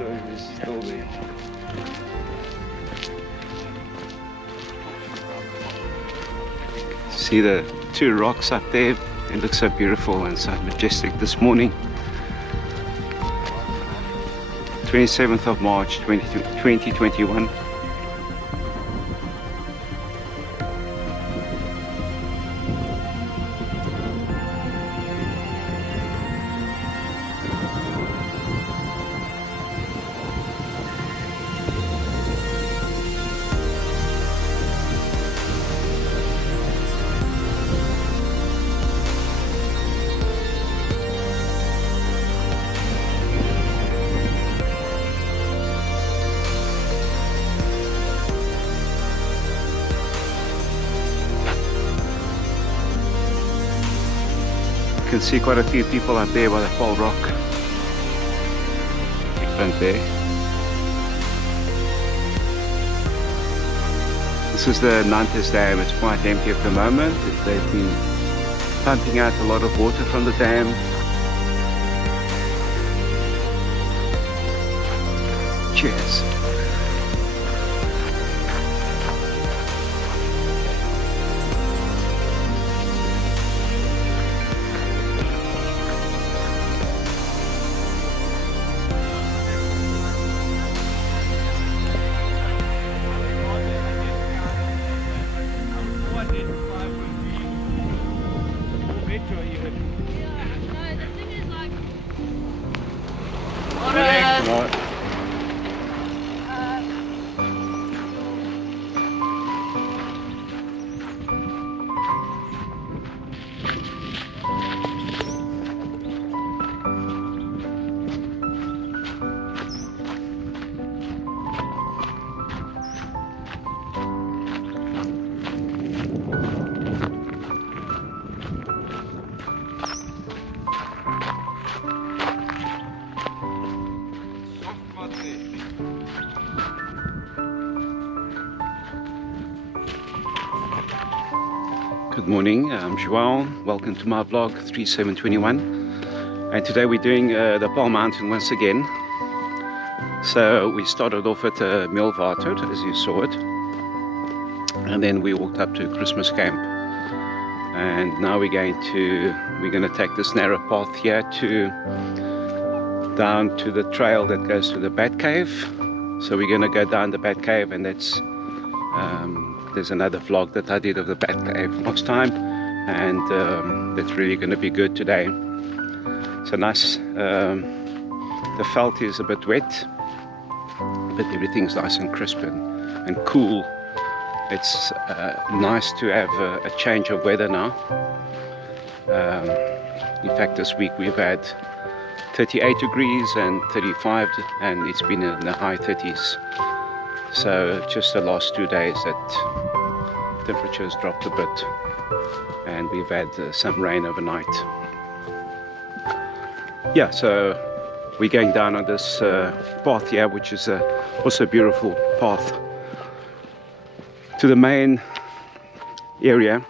sure he's still there. See the two rocks up there? They look so beautiful and so majestic this morning. 27th of March 2021. You can see quite a few people up there by the Paarl Rock. In front there. This is the Enchanted dam. It's quite empty at the moment. They've been pumping out a lot of water from the dam. Cheers. Good morning, I'm Joao. Welcome to my vlog 3721, and today we're doing the Paarl Mountain once again. So we started off at Meulwater, as you saw it, and then we walked up to Krismis camp, and now we're going to take this narrow path here down to the trail that goes to the Batcave. So we're going to go down the Batcave, and that's there's another vlog that I did of the Batcave last time, and that's really going to be good today. So nice. The veld is a bit wet, but everything's nice and crisp and cool. It's nice to have a change of weather now. In fact, this week we've had 38 degrees and 35, and it's been in the high 30s. So just the last 2 days that temperatures dropped a bit, and we've had some rain overnight. Yeah, so we're going down on this path here, which is also a beautiful path to the main area.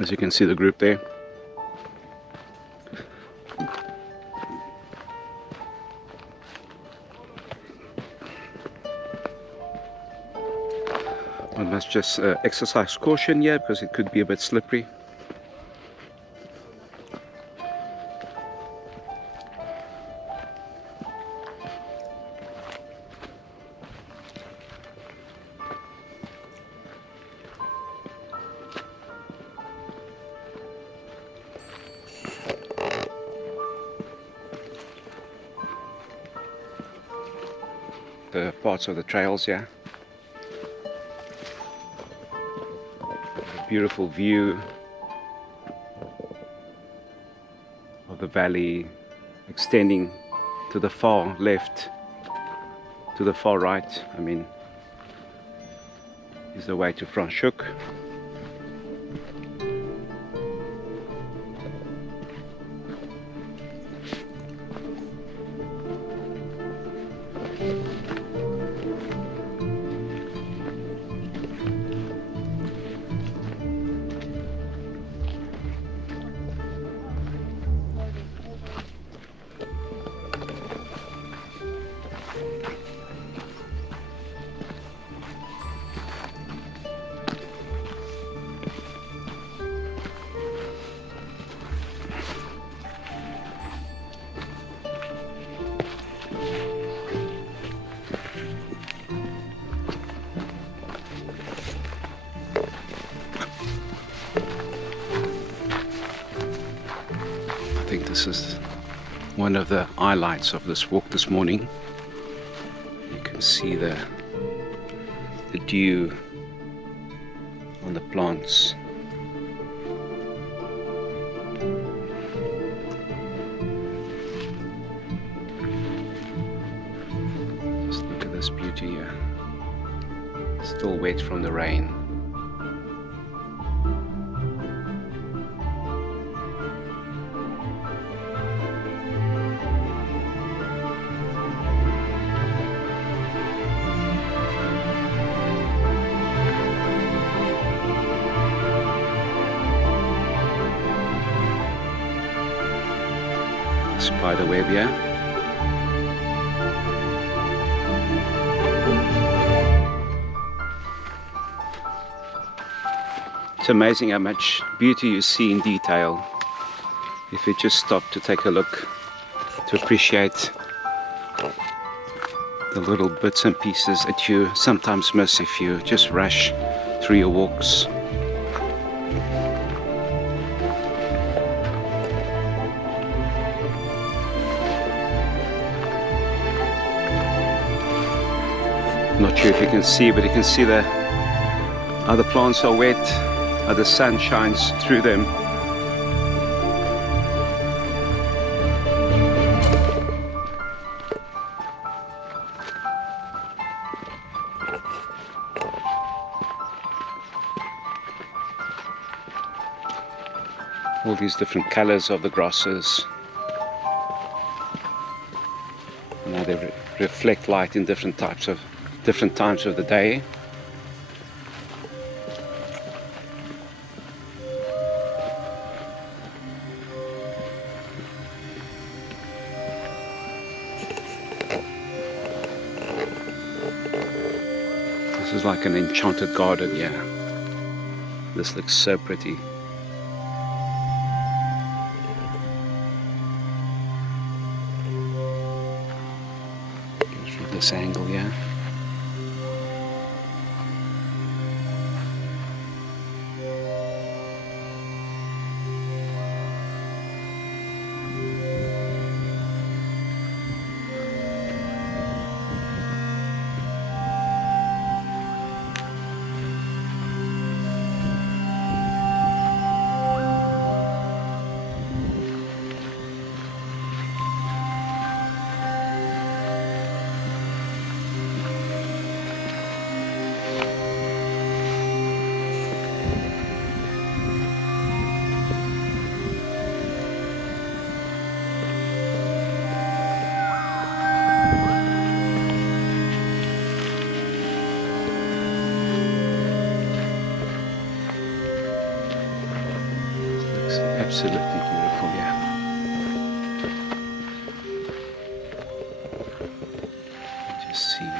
As you can see, the group there. One must just exercise caution here because it could be a bit slippery. The parts of the trails here. Beautiful view of the valley extending to the far left, to the far right. I mean, is the way to Franschhoek. This is one of the highlights of this walk this morning. You can see the dew on the plants. Just look at this beauty here. Still wet from the rain. Spider web here. It's amazing how much beauty you see in detail if you just stop to take a look, to appreciate the little bits and pieces that you sometimes miss if you just rush through your walks. Not sure if you can see, but you can see how the plants are wet, how the sun shines through them. All these different colors of the grasses. Now they reflect light in different times of the day. This is like an enchanted garden here. This looks so pretty. Go through this angle here. Absolutely beautiful, yeah. Just see.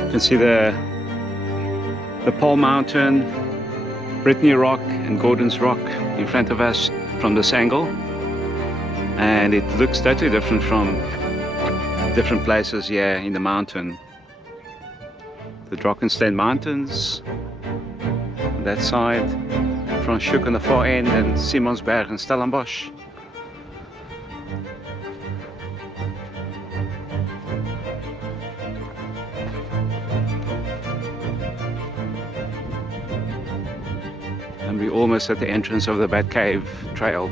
You can see the Paarl Mountain Brittany Rock and Gordon's Rock in front of us from this angle, and it looks totally different from different places here in the mountain. The Drakensberg Mountains on that side, Franschhoek on the far end, and Simonsberg and Stellenbosch. And we're almost at the entrance of the Batcave trail.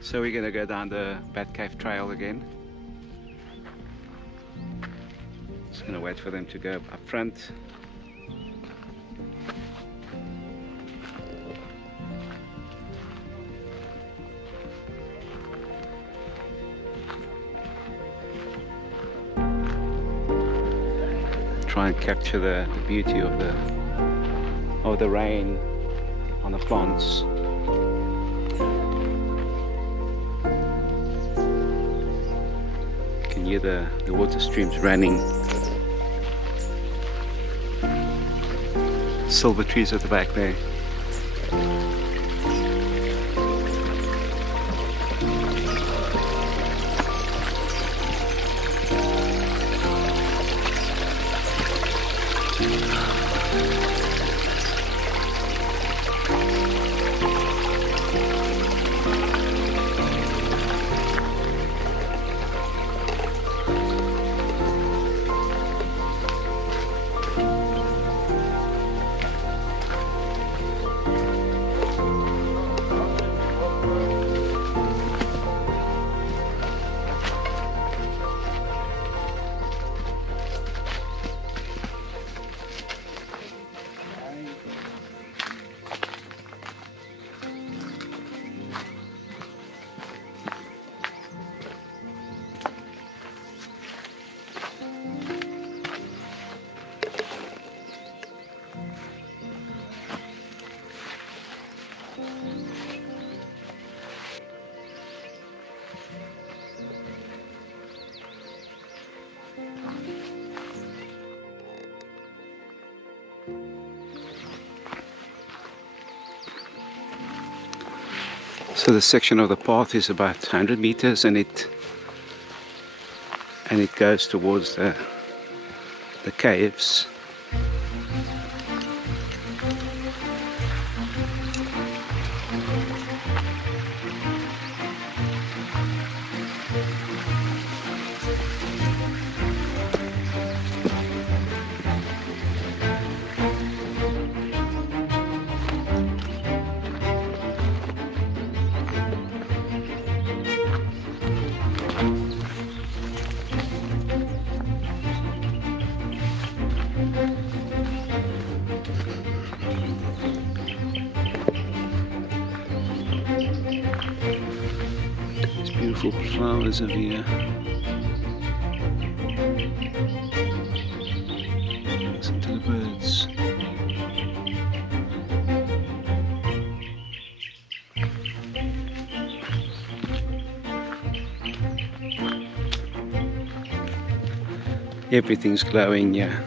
So we're gonna go down the Batcave trail again. Just gonna wait for them to go up front. Try and capture the beauty of the rain on the plants. You can hear the water streams running. Silver trees at the back there. So the section of the path is about 100 meters, and it goes towards the caves. Beautiful flowers over here. Listen to the birds. Everything's glowing, yeah.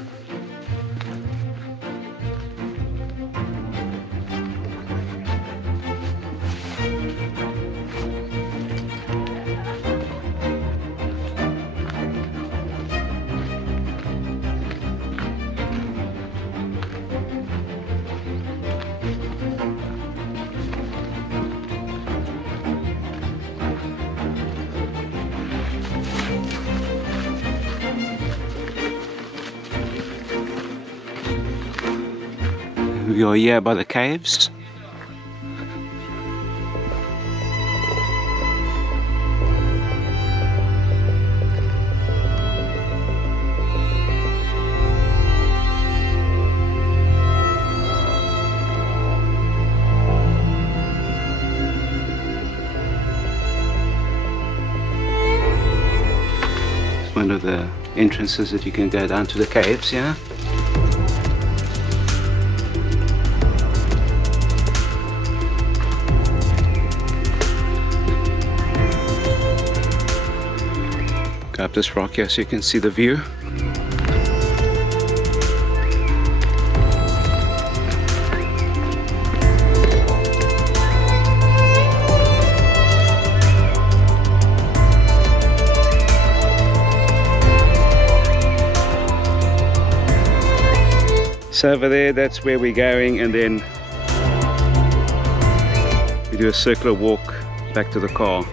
We are here by the caves. It's one of the entrances that you can go down to the caves, yeah? Go up this rock here so you can see the view. So over there, that's where we're going, and then we do a circular walk back to the car.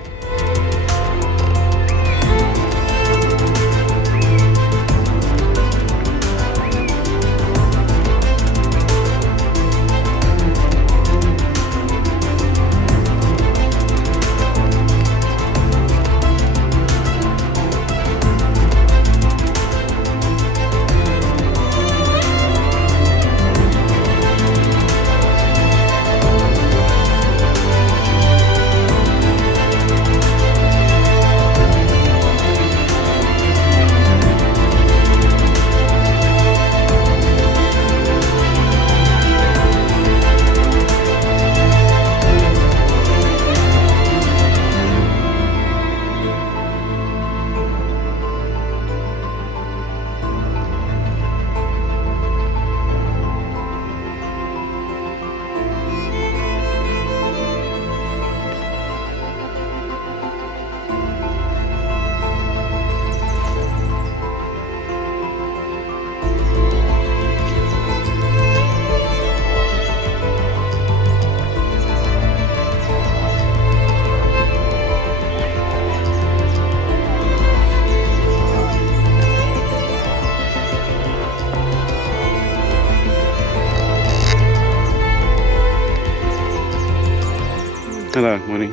Hello, morning.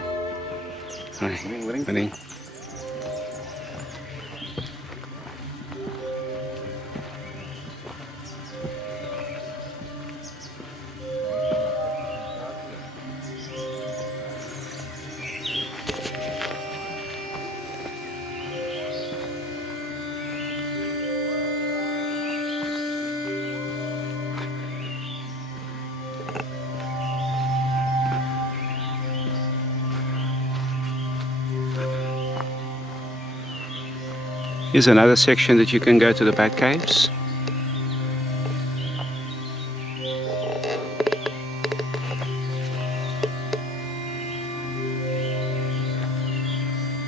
Hi. Morning. Here's another section that you can go to the Batcaves.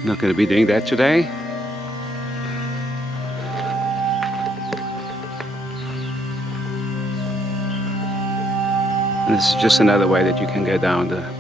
Not going to be doing that today. And this is just another way that you can go down the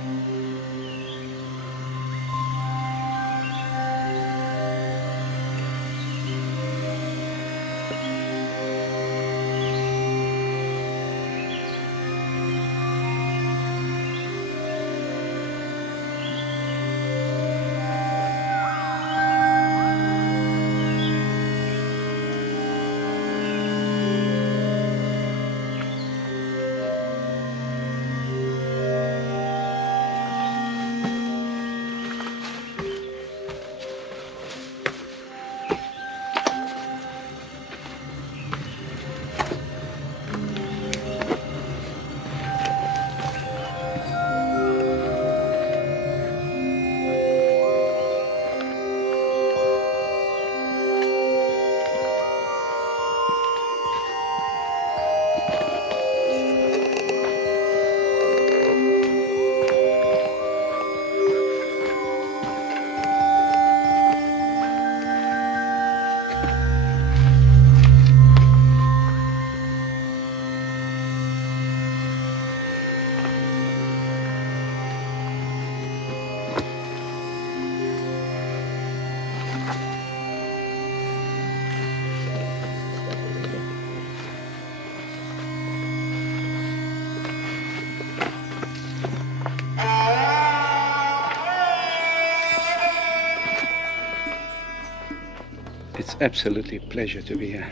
It's absolutely a pleasure to be here.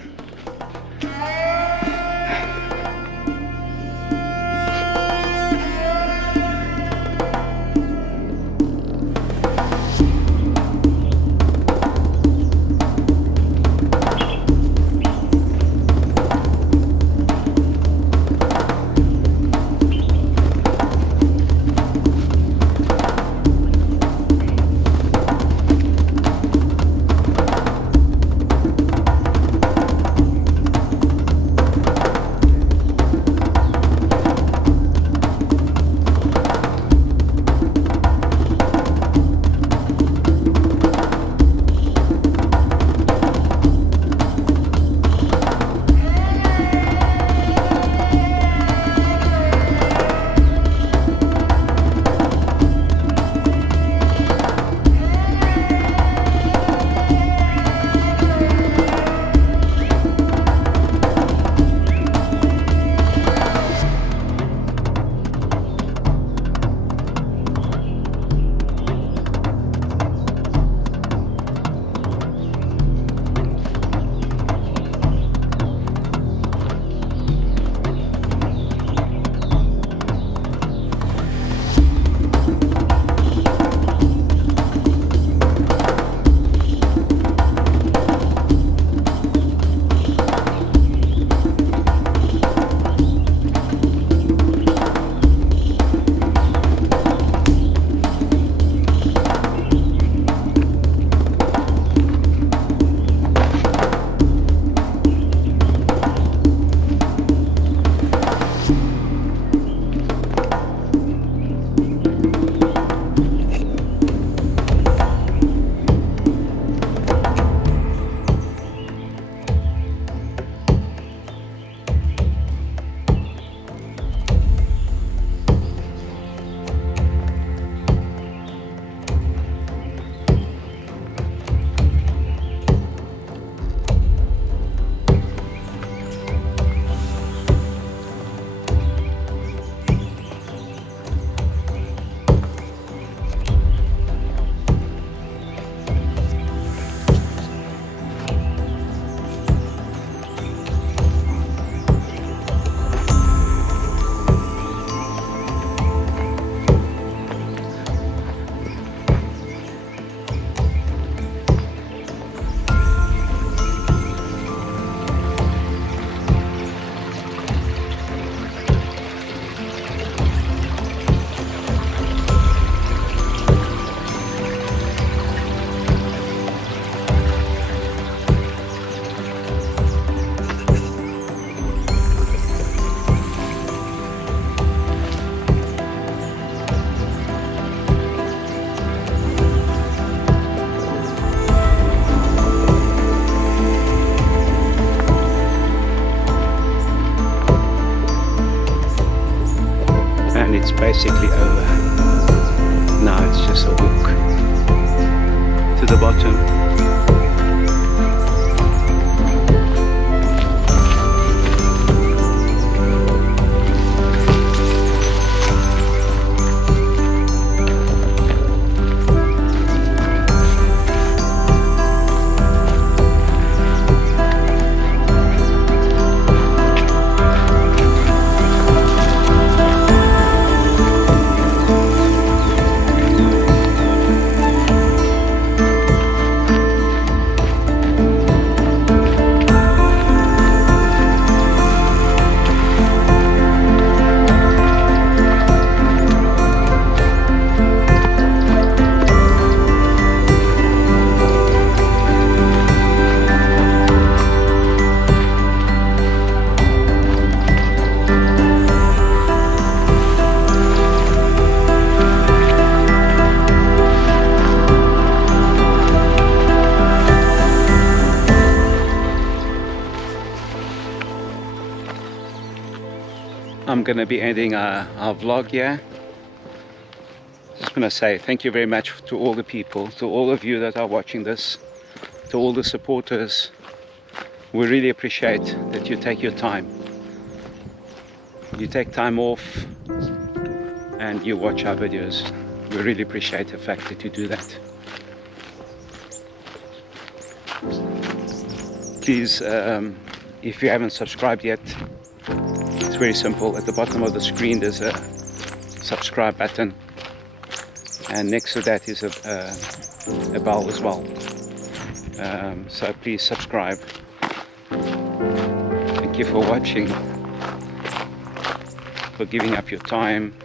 It's basically over. Now it's just a walk to the bottom. I'm going to be ending our vlog here. Just want to say thank you very much to all the people, to all of you that are watching this, to all the supporters. We really appreciate that you take your time. You take time off and you watch our videos. We really appreciate the fact that you do that. Please, if you haven't subscribed yet, it's very simple. At the bottom of the screen there's a subscribe button, and next to that is a bell as well. So please subscribe. Thank you for watching, for giving up your time